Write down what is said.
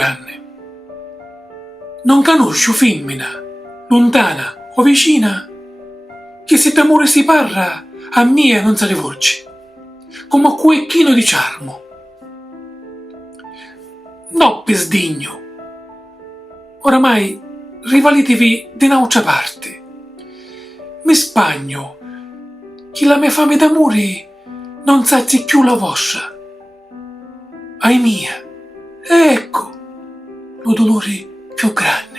grande. Non conosci femmina, lontana o vicina, che se t'amore si parla, a mia non si rivolge, come a quel di charmo. No, per sdigno. Oramai rivalitevi di un'altra parte. Mi spagno che la mia fame d'amore non sazi più la vostra. Ai mia, ecco lo dolore più grande.